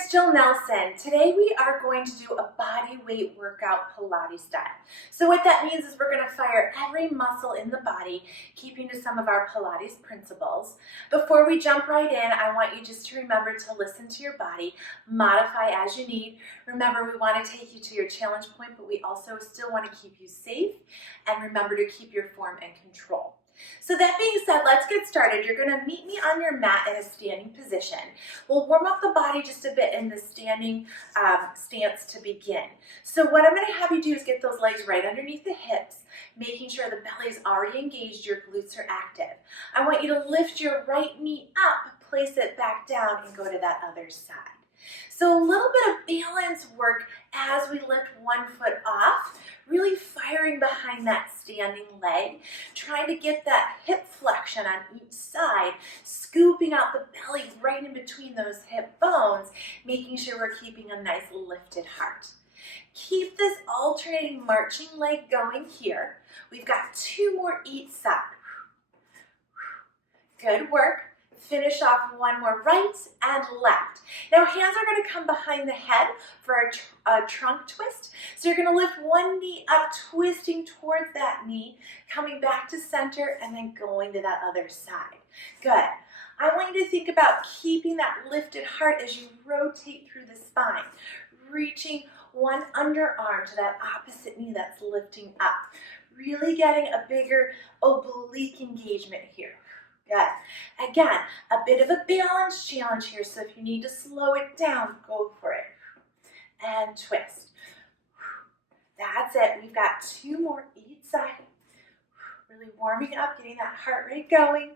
it's Jill Nelson. Today we are going to do a body weight workout Pilates style. So what that means is we're going to fire every muscle in the body, keeping to some of our Pilates principles. Before we jump right in, I want you just to remember to listen to your body, modify as you need. Remember, we want to take you to your challenge point, but we also still want to keep you safe, and remember to keep your form and control. So that being said, let's get started. You're going to meet me on your mat in a standing position. We'll warm up the body just a bit in the standing stance to begin. So what I'm going to have you do is get those legs right underneath the hips, making sure the belly is already engaged, your glutes are active. I want you to lift your right knee up, place it back down, and go to that other side. So a little bit of balance work as we lift one foot off, really firing behind that standing leg, trying to get that hip flexion on each side, scooping out the belly right in between those hip bones, making sure we're keeping a nice lifted heart. Keep this alternating marching leg going here. We've got 2 more each side. Good work. Finish off one more right and left. Now hands are going to come behind the head for a trunk twist. So you're going to lift one knee up, twisting towards that knee, coming back to center, and then going to that other side. Good. I want you to think about keeping that lifted heart as you rotate through the spine, reaching one underarm to that opposite knee that's lifting up, really getting a bigger oblique engagement here. Good. Again, a bit of a balance challenge here, so if you need to slow it down, go for it. And twist. That's it. We've got 2 more each side. Really warming up, getting that heart rate going,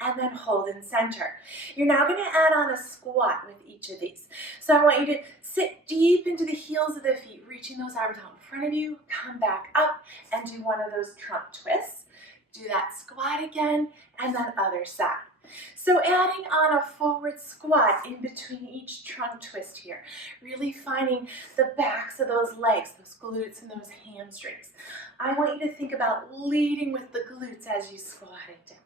and then hold in center. You're now going to add on a squat with each of these. So I want you to sit deep into the heels of the feet, reaching those arms out in front of you, come back up, and do one of those trunk twists. Do that squat again, and then other side. So adding on a forward squat in between each trunk twist here, really finding the backs of those legs, those glutes and those hamstrings. I want you to think about leading with the glutes as you squat it down.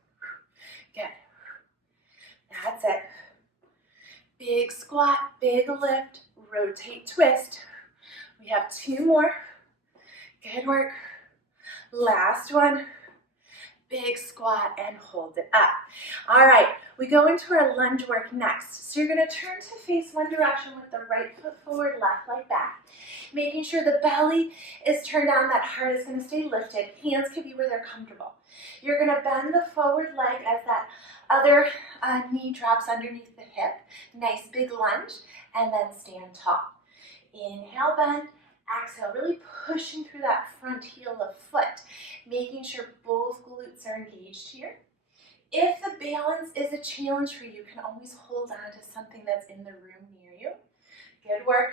Good. That's it. Big squat, big lift, rotate, twist. We have 2 more. Good work. Last one. Big squat and hold it up. All right, we go into our lunge work next. So you're going to turn to face one direction with the right foot forward, left leg back, making sure the belly is turned down, that heart is going to stay lifted. Hands can be where they're comfortable. You're going to bend the forward leg as that other knee drops underneath the hip. Nice big lunge, and then stand tall. Inhale, bend. Exhale, really pushing through that front heel of foot, making sure both glutes are engaged here. If the balance is a challenge for you, you can always hold on to something that's in the room near you. Good work.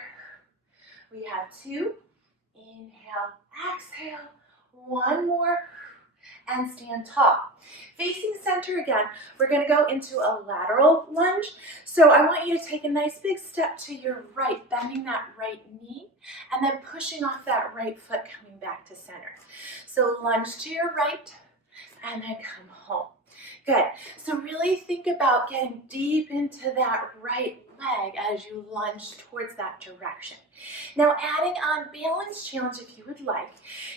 We have 2. Inhale, exhale. 1 more, and stand tall. Facing center again, we're going to go into a lateral lunge. So I want you to take a nice big step to your right, bending that right knee, and then pushing off that right foot, coming back to center. So lunge to your right, and then come home. Good. So really think about getting deep into that right leg as you lunge towards that direction. Now adding on balance challenge if you would like,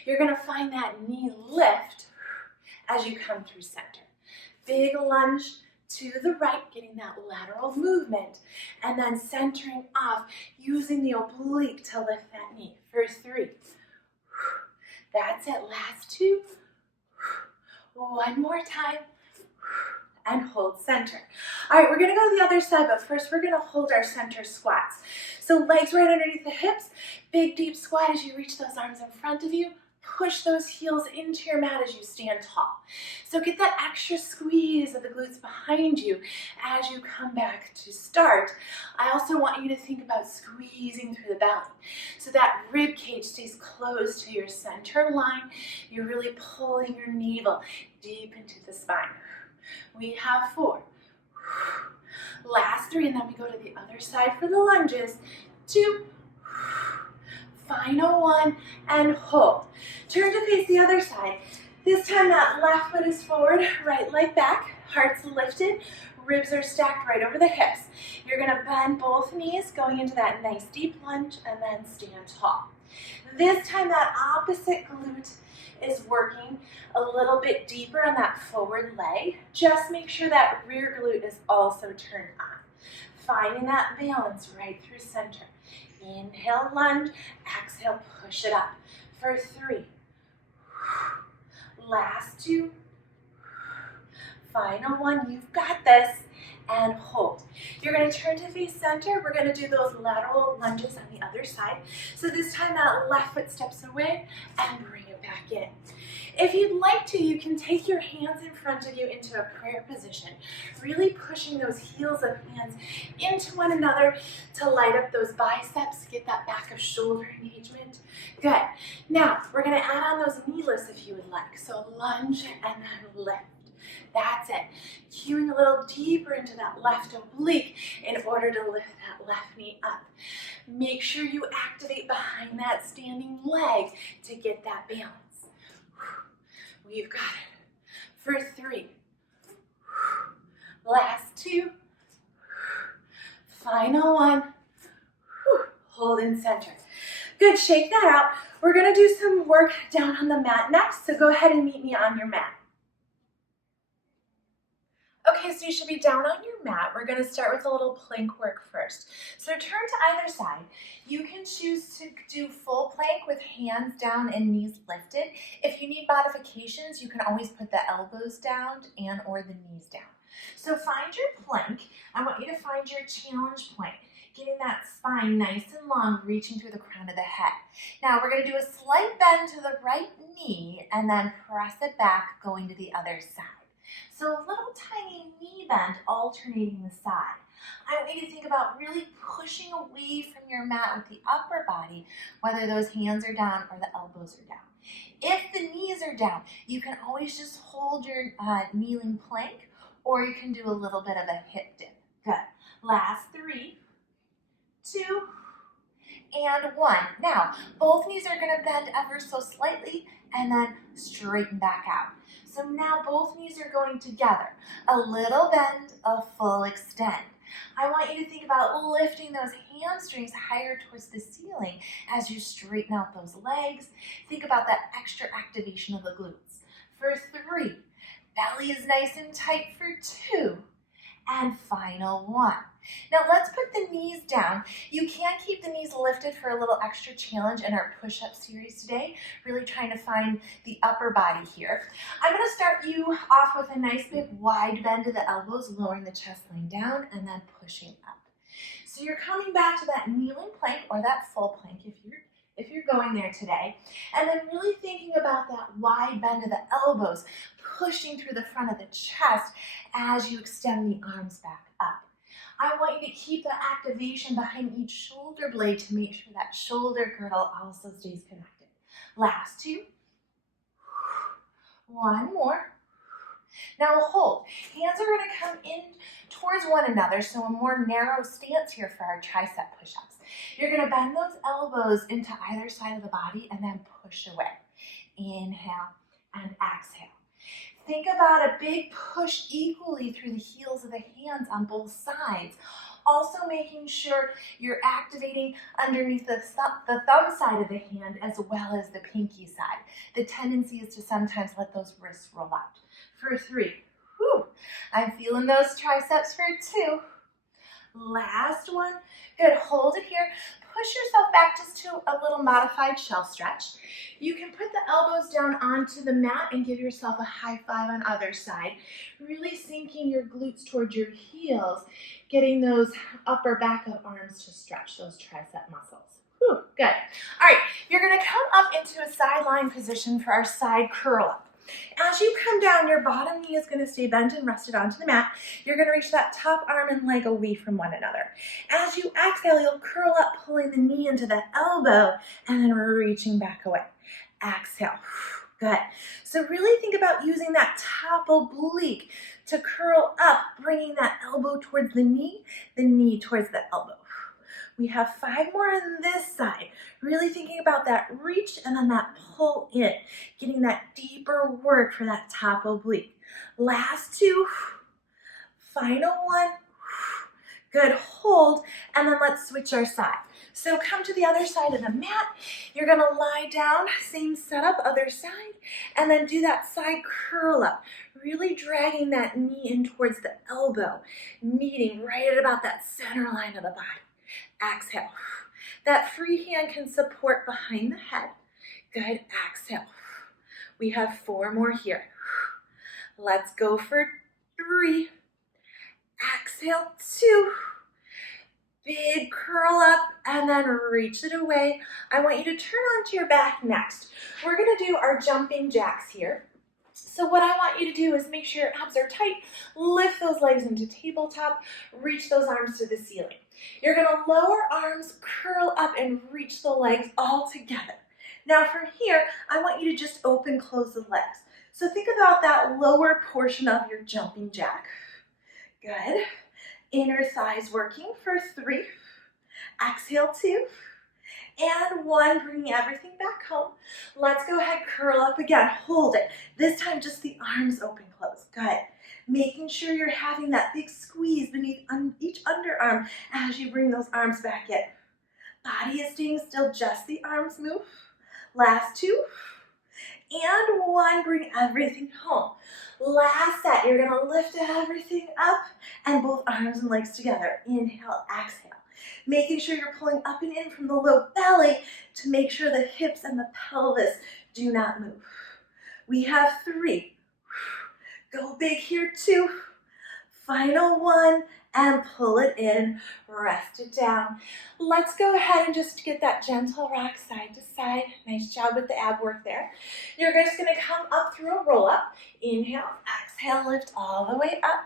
you're going to find that knee lift as you come through center. Big lunge to the right, getting that lateral movement, and then centering off, using the oblique to lift that knee for 3. That's it. Last 2. 1 more time. And hold center. All right, we're going to go to the other side, but first we're going to hold our center squats. So legs right underneath the hips, big deep squat as you reach those arms in front of you. Push those heels into your mat as you stand tall. So get that extra squeeze of the glutes behind you as you come back to start. I also want you to think about squeezing through the belly so that rib cage stays close to your center line. You're really pulling your navel deep into the spine. We have 4. Last 3, and then we go to the other side for the lunges. 2. Final 1, and hold. Turn to face the other side. This time that left foot is forward, right leg back, heart's lifted, Ribs are stacked right over the hips. You're gonna bend both knees, going into that nice deep lunge, and then stand tall. This time that opposite glute is working a little bit deeper on that forward leg. Just make sure that rear glute is also turned on. Finding that balance right through center. Inhale, lunge. Exhale, push it up. For 3. Last 2. Final 1. You've got this. And hold. You're going to turn to face center. We're going to do those lateral lunges on the other side. So this time that left foot steps away and bring it back in. If you'd like to, you can take your hands in front of you into a prayer position, really pushing those heels of hands into one another to light up those biceps, get that back of shoulder engagement. Good. Now, we're going to add on those knee lifts if you would like. So lunge and then lift. That's it. Cueing a little deeper into that left oblique in order to lift that left knee up. Make sure you activate behind that standing leg to get that balance. We've got it. For 3. Last 2. Final 1. Hold in center. Good, shake that out. We're gonna do some work down on the mat next, so go ahead and meet me on your mat. Okay, so you should be down on your mat. We're going to start with a little plank work first. So turn to either side. You can choose to do full plank with hands down and knees lifted. If you need modifications, you can always put the elbows down and or the knees down. So find your plank. I want you to find your challenge point, getting that spine nice and long, reaching through the crown of the head. Now we're going to do a slight bend to the right knee and then press it back, going to the other side. So a little tiny knee bend alternating the side. I want you to think about really pushing away from your mat with the upper body, whether those hands are down or the elbows are down. If the knees are down, you can always just hold your kneeling plank, or you can do a little bit of a hip dip. Good. Last 3, 2, and 1. Now, both knees are going to bend ever so slightly and then straighten back out. So now both knees are going together. A little bend, a full extend. I want you to think about lifting those hamstrings higher towards the ceiling as you straighten out those legs. Think about that extra activation of the glutes. For 3, belly is nice and tight for 2, and final 1. Now let's put the knees down. You can keep the knees lifted for a little extra challenge in our push-up series today, really trying to find the upper body here. I'm going to start you off with a nice big wide bend to the elbows, lowering the chest line down and then pushing up. So you're coming back to that kneeling plank or that full plank if you're going there today, and then really thinking about that wide bend of the elbows, pushing through the front of the chest as you extend the arms back up. I want you to keep the activation behind each shoulder blade to make sure that shoulder girdle also stays connected. Last 2. 1 more. Now hold. Hands are going to come in towards one another, so a more narrow stance here for our tricep push-ups. You're going to bend those elbows into either side of the body and then push away. Inhale and exhale. Think about a big push equally through the heels of the hands on both sides. Also making sure you're activating underneath the thumb side of the hand as well as the pinky side. The tendency is to sometimes let those wrists roll out. For 3. I'm feeling those triceps for 2. Last 1. Good. Hold it here. Push yourself back just to a little modified shell stretch. You can put the elbows down onto the mat and give yourself a high five on either side. Really sinking your glutes towards your heels, getting those upper back of arms to stretch those tricep muscles. Good. All right, you're going to come up into a sideline position for our side curl up. As you come down, your bottom knee is going to stay bent and rested onto the mat. You're going to reach that top arm and leg away from one another. As you exhale, you'll curl up, pulling the knee into the elbow, and then reaching back away. Exhale. Good. So really think about using that top oblique to curl up, bringing that elbow towards the knee towards the elbow. We have 5 more on this side. Really thinking about that reach and then that pull in, getting that deeper work for that top oblique. Last 2. Final one. Good, hold, and then let's switch our side. So come to the other side of the mat. You're gonna lie down, same setup, other side, and then do that side curl up, really dragging that knee in towards the elbow, meeting right at about that center line of the body. Exhale. That free hand can support behind the head. Good, exhale. We have 4 more here. Let's go for 3. Exhale, 2. Big curl up and then reach it away. I want you to turn onto your back next. We're gonna do our jumping jacks here. So what I want you to do is make sure your abs are tight, lift those legs into tabletop, reach those arms to the ceiling. You're gonna lower arms, curl up, and reach the legs all together. Now from here, I want you to just open, close the legs. So think about that lower portion of your jumping jack. Good. Inner thighs working for 3. Exhale, 2. And 1, bringing everything back home. Let's go ahead, curl up again, hold it. This time just the arms open, close. Good. Making sure you're having that big squeeze beneath each underarm as you bring those arms back in. Body is staying still, just the arms move. Last 2. And 1, bring everything home. Last set, you're gonna lift everything up and both arms and legs together. Inhale, exhale. Making sure you're pulling up and in from the low belly to make sure the hips and the pelvis do not move. We have 3. Go big here, 2. Final 1, and pull it in, rest it down. Let's go ahead and just get that gentle rock side to side. Nice job with the ab work there. You're just gonna come up through a roll up. Inhale, exhale, lift all the way up.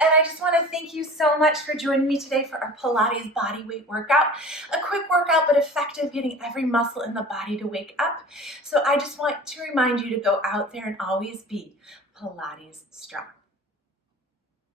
And I just want to thank you so much for joining me today for our Pilates body weight workout. A quick workout, but effective, getting every muscle in the body to wake up. So I just want to remind you to go out there and always be Pilates strong.